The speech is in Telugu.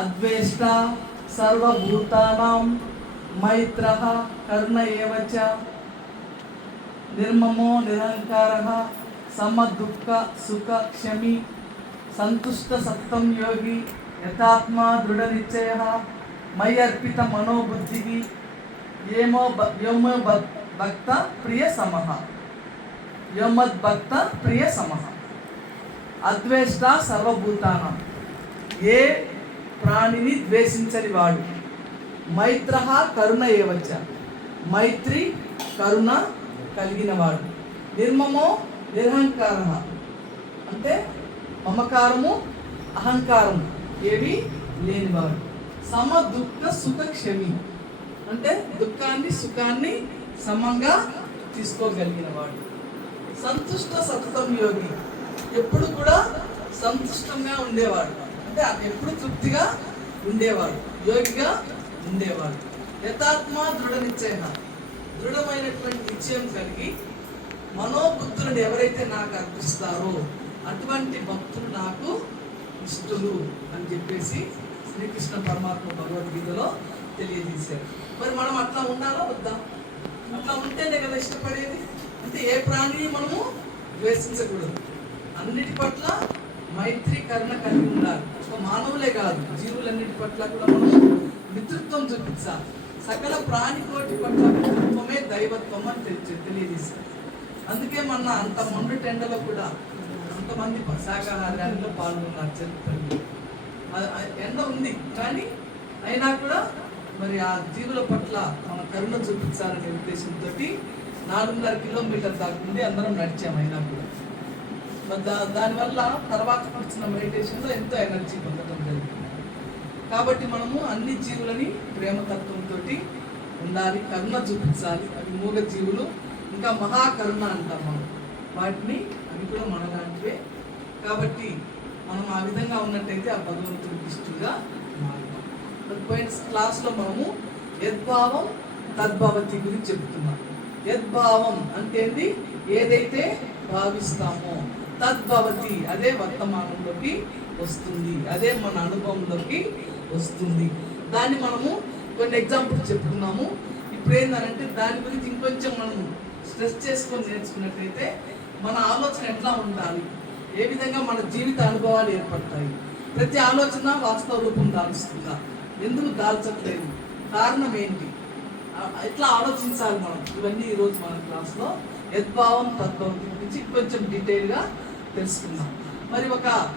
అద్వేష్ట సర్వభూతానాం మైత్రః కర్ణ ఏవ చ నిర్మమో నిరహంకారః సమదుఃఖ సుఖ క్షమి సంతుష్ట సత్తం యోగి యథాత్మా దృఢ నిశ్చయః మయి అర్పిత మనోబుద్ధిః వ్యోమో భక్త ప్రియ సమః వ్యోమద్భక్త ప్రియ సమః. అద్వేష్ట సర్వభూతానాం, ఏ ప్రాణిని ద్వేషించని వాడు. మైత్రః కరుణ ఏవచ్చ, మైత్రి కరుణ కలిగిన వాడు. నిర్మమో నిరహంకారః, అంటే మమకారము అహంకారము ఏవి లేనివాడు. సమ దుఃఖ సుఖ క్షమి, అంటే దుఃఖాన్ని సుఖాన్ని సమంగా తీసుకోగలిగిన వాడు. సంతుష్ట సతతం యోగి, ఎప్పుడు కూడా సంతుష్టంగా ఉండేవాడు, అంటే ఎప్పుడు తృప్తిగా ఉండేవాడు, యోగిగా ఉండేవాడు. యథాత్మ దృఢ నిశ్చయ, దృఢమైనటువంటి నిశ్చయం కలిగి మనోబుద్ధులను ఎవరైతే నాకు అర్పిస్తారో అటువంటి భక్తులు నాకు ఇష్టలు అని చెప్పేసి శ్రీకృష్ణ పరమాత్మ భగవద్గీతలో తెలియజేశారు. మరి మనం అట్లా ఉండాలా వద్దా? అట్లా ఉంటేనే కదా ఇష్టపడేది. అంటే ఏ ప్రాణిని మనము ద్వేషించకూడదు, అన్నిటి పట్ల మైత్రి కరుణ కలిగి ఉండాలి. ఒక మానవులే కాదు, జీవులన్నిటి పట్ల కూడా మనము మిత్రత్వం చూపించాలి. సకల ప్రాణికోటి పట్ల మిత్రత్వమే దైవత్వం అని తెలియజేశారు. అందుకే మొన్న అంత మొండు టెండలో కూడా అంతమంది శాకాహారంలో పాల్గొన్నారు. చరిత్రలో ఎండ ఉంది, కానీ అయినా కూడా మరి ఆ జీవుల పట్ల మన కరుణ చూపించాలనే ఉద్దేశంతో 4.5 కిలోమీటర్ దాకా ఉంది అందరం నడిచాము. అయినా కూడా దానివల్ల తర్వాత వచ్చిన మెడిటేషన్లో ఎంతో ఎనర్జీ పొందడం జరిగింది. కాబట్టి మనము అన్ని జీవులని ప్రేమతత్వంతో ఉండాలి, కరుణ చూపించాలి. అవి మూగ జీవులు, ఇంకా మహాకరుణ అంటాం మనం వాటిని, అవి కూడా మనలాంటివే. కాబట్టి మనం ఆ విధంగా ఉన్నట్టయితే ఆ భగవంతుడికి ఇష్టంగా మారుతాం. పోయిన క్లాస్లో మనము యద్భావం తద్భవతి గురించి చెప్తున్నాం. యద్భావం అంటే ఏదైతే భావిస్తామో, తద్భవతి అదే వర్తమానంలోకి వస్తుంది, అదే మన అనుభవంలోకి వస్తుంది. దాన్ని మనము కొన్ని ఎగ్జాంపుల్స్ చెప్పుకున్నాము. ఇప్పుడు ఏంటంటే దాని గురించి ఇంకొంచెం మనము స్ట్రెస్ చేసుకొని నేర్చుకున్నట్టయితే మన ఆలోచన ఎట్లా ఉండాలి, ఏ విధంగా మన జీవిత అనుభవాలు ఏర్పడతాయి, ప్రతి ఆలోచన వాస్తవ రూపం దాల్చుతుందా, ఎందుకు దాల్చట్లేదు, కారణం ఏంటి, ఎట్లా ఆలోచించాలి మనం. ఇవన్నీ ఈరోజు మన క్లాస్లో యద్భావం తద్భవతి గురించి కొంచెం డీటెయిల్గా తెలుసుకుందాం. మరి ఒక